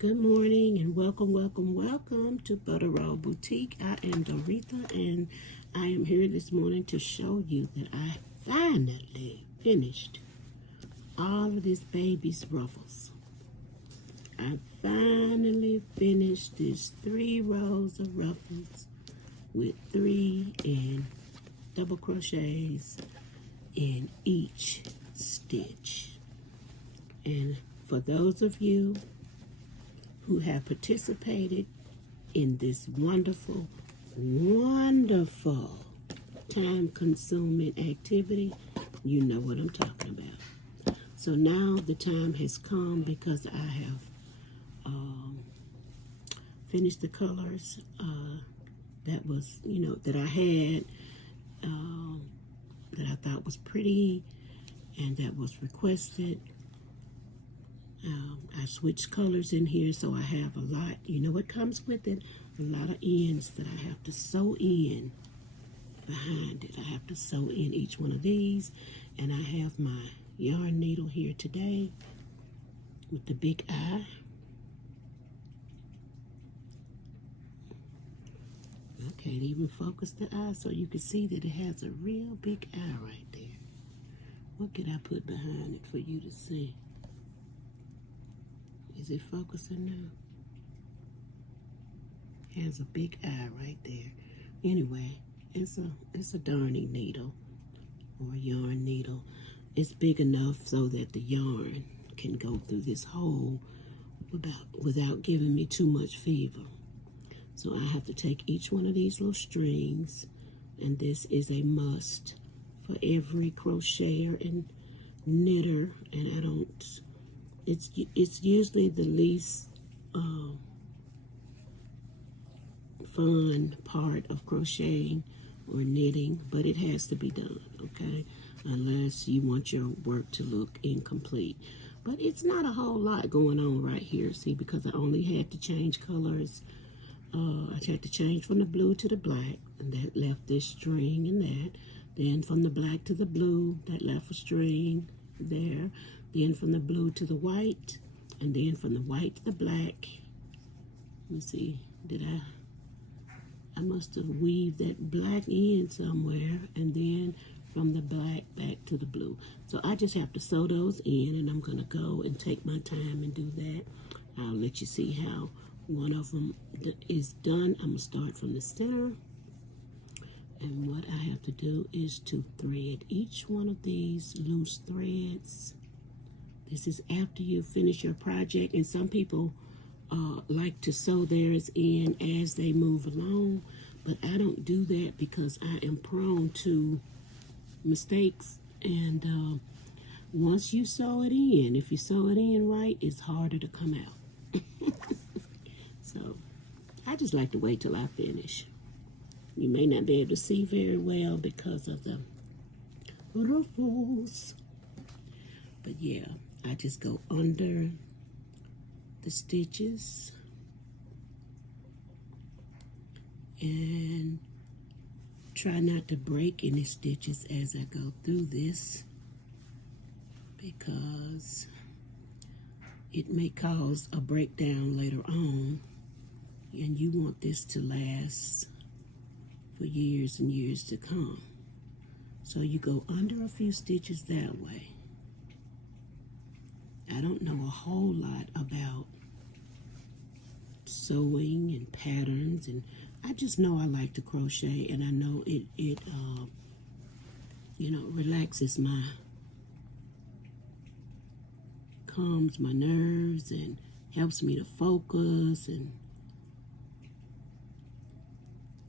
Good morning and welcome to Butter Roll Boutique. I am Doretha and I am here this morning to show you that I finally finished all of this baby's ruffles. I finally finished these 3 rows of ruffles with 3 and double crochets in each stitch. And for those of you who have participated in this wonderful time-consuming activity, you know what I'm talking about. So now the time has come because I have finished the colors that I had that I thought was pretty and that was requested. I switched colors in here, so I have a lot. You know what comes with it? A lot of ends that I have to sew in behind it. I have to sew in each one of these, and I have my yarn needle here today with the big eye. I can't even focus the eye so you can see that it has a real big eye right there. What could I put behind it for you to see? Is it focusing now? Has a big eye right there. Anyway, it's a darning needle or a yarn needle. It's big enough so that the yarn can go through this hole without giving me too much fever. So I have to take each one of these little strings, and this is a must for every crocheter and knitter, and I don't. It's usually the least fun part of crocheting or knitting, but it has to be done, okay? Unless you want your work to look incomplete. But it's not a whole lot going on right here, see, because I only had to change colors. I had to change from the blue to the black, and that left this string in that. Then from the black to the blue, that left a string there. Then from the blue to the white, and then from the white to the black. Let me see, I must have weaved that black in somewhere, and then from the black back to the blue. So I just have to sew those in, and I'm gonna go and take my time and do that. I'll let you see how one of them is done. I'm gonna start from the center, and what I have to do is to thread each one of these loose threads. This is after you finish your project, and some people like to sew theirs in as they move along, but I don't do that because I am prone to mistakes, and once you sew it in, if you sew it in right, it's harder to come out. So I just like to wait till I finish. You may not be able to see very well because of the ruffles, but yeah, I just go under the stitches and try not to break any stitches as I go through this, because it may cause a breakdown later on, and you want this to last for years and years to come. So you go under a few stitches that way. I don't know a whole lot about sewing and patterns, and I just know I like to crochet, and I know it relaxes calms my nerves and helps me to focus. And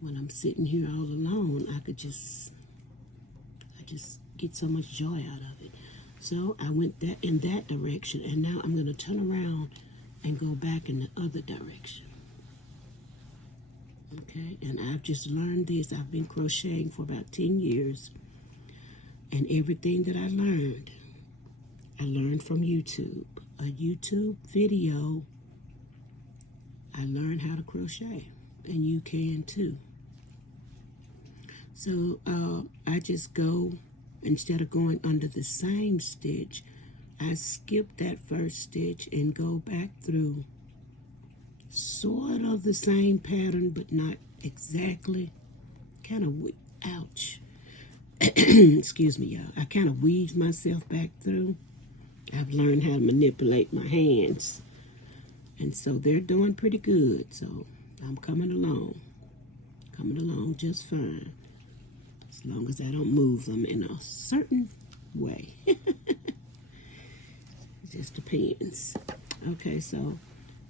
when I'm sitting here all alone, I just get so much joy out of it. So I went in that direction, and now I'm going to turn around and go back in the other direction. Okay, and I've just learned this. I've been crocheting for about 10 years, and everything that I learned from YouTube. A YouTube video, I learned how to crochet, and you can too. So I just go, instead of going under the same stitch, I skip that first stitch and go back through sort of the same pattern, but not exactly. Kind of, ouch. Excuse me, y'all. I kind of weaved myself back through. I've learned how to manipulate my hands. And so they're doing pretty good. So I'm coming along just fine. As long as I don't move them in a certain way. It just depends. Okay, so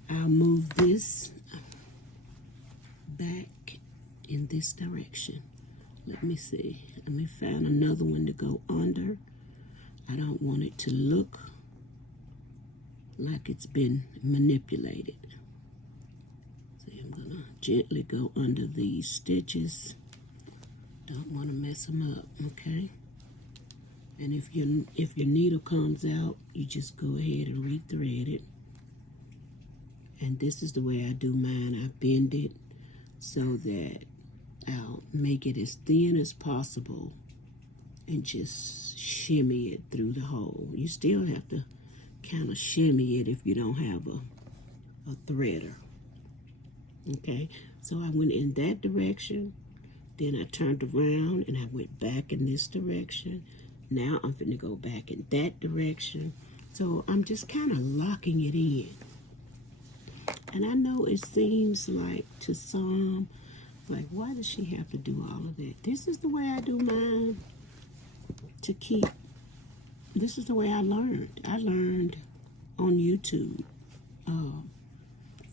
I'll move this back in this direction. Let me see. Let me find another one to go under. I don't want it to look like it's been manipulated. See, I'm gonna gently go under these stitches. Don't want to mess them up, okay? And if your needle comes out, you just go ahead and rethread it. And this is the way I do mine. I bend it so that I'll make it as thin as possible and just shimmy it through the hole. You still have to kind of shimmy it if you don't have a threader. Okay, so I went in that direction, then I turned around and I went back in this direction. Now I'm going to go back in that direction. So I'm just kind of locking it in. And I know it seems like to some, like, why does she have to do all of that? This is the way I do mine to keep, this is the way I learned. I learned on YouTube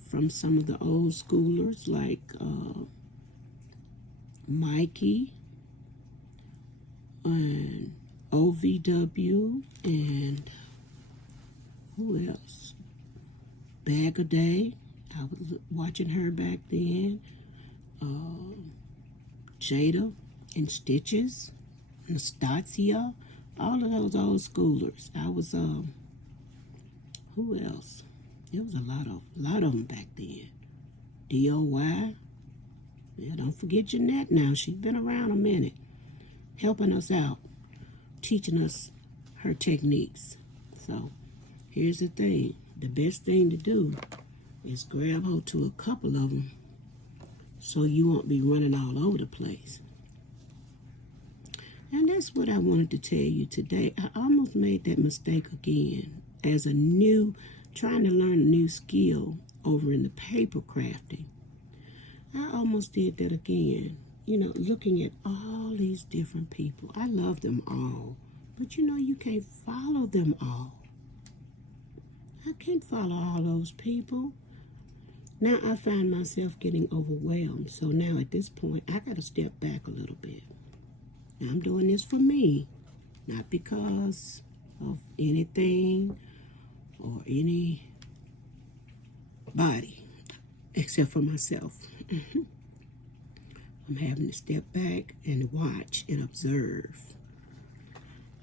from some of the old schoolers like Mikey and OVW and who else? Bag a Day. I was watching her back then. Jada and Stitches, Nastasia, all of those old schoolers. I was who else? There was a lot of them back then. DOY. Yeah, don't forget Jeanette now. She's been around a minute, helping us out, teaching us her techniques. So here's the thing. The best thing to do is grab hold to a couple of them so you won't be running all over the place. And that's what I wanted to tell you today. I almost made that mistake again as a new, trying to learn a new skill over in the paper crafting. I almost did that again, you know, looking at all these different people. I love them all, but you know, you can't follow them all. I can't follow all those people. Now I find myself getting overwhelmed. So now at this point, I got to step back a little bit. Now I'm doing this for me, not because of anything or anybody, except for myself. I'm having to step back and watch and observe.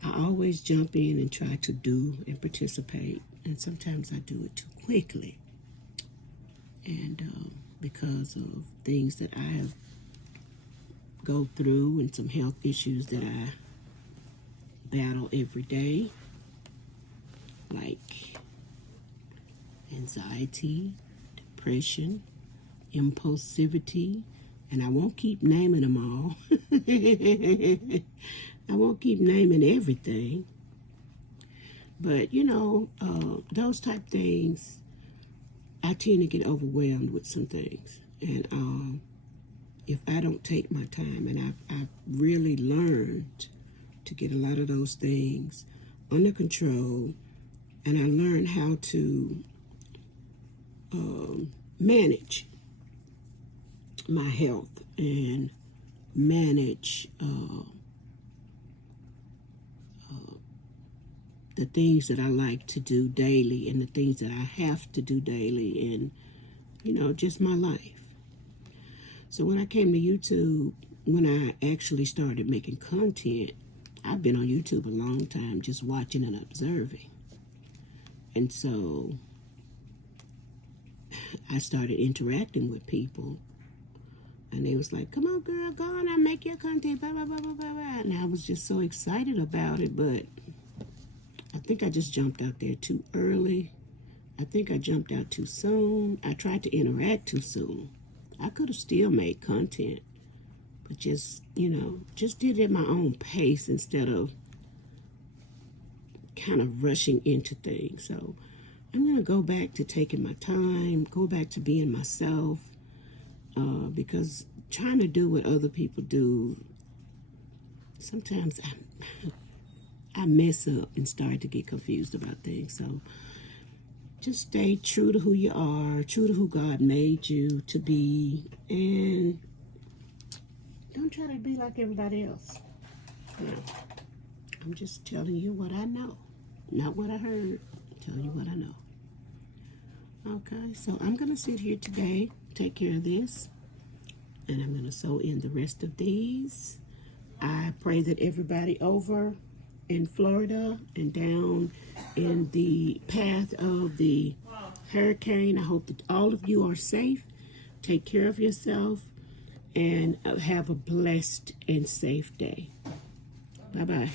I always jump in and try to do and participate, and sometimes I do it too quickly. And because of things that I have go through and some health issues that I battle every day, like anxiety, depression, impulsivity, and I won't keep naming them all. I won't keep naming everything. But, you know, those type things, I tend to get overwhelmed with some things. And if I don't take my time, and I've really learned to get a lot of those things under control, and I learned how to manage my health and manage the things that I like to do daily and the things that I have to do daily and, you know, just my life. So when I came to YouTube, when I actually started making content, I've been on YouTube a long time just watching and observing. And so I started interacting with people. And they was like, come on, girl, go on and make your content, blah, blah, blah, blah, blah, blah. And I was just so excited about it, but I think I just jumped out there too early. I think I jumped out too soon. I tried to interact too soon. I could have still made content, but just, just did it at my own pace instead of kind of rushing into things. So I'm going to go back to taking my time, go back to being myself, because trying to do what other people do, sometimes I mess up and start to get confused about things. So just stay true to who you are, true to who God made you to be, and don't try to be like everybody else. I'm just telling you what I know, not what I heard. I'm telling you what I know. Okay, so I'm going to sit here today, take care of this, and I'm going to sew in the rest of these. I pray that everybody over in Florida and down in the path of the hurricane, I hope that all of you are safe. Take care of yourself and have a blessed and safe day. Bye-bye.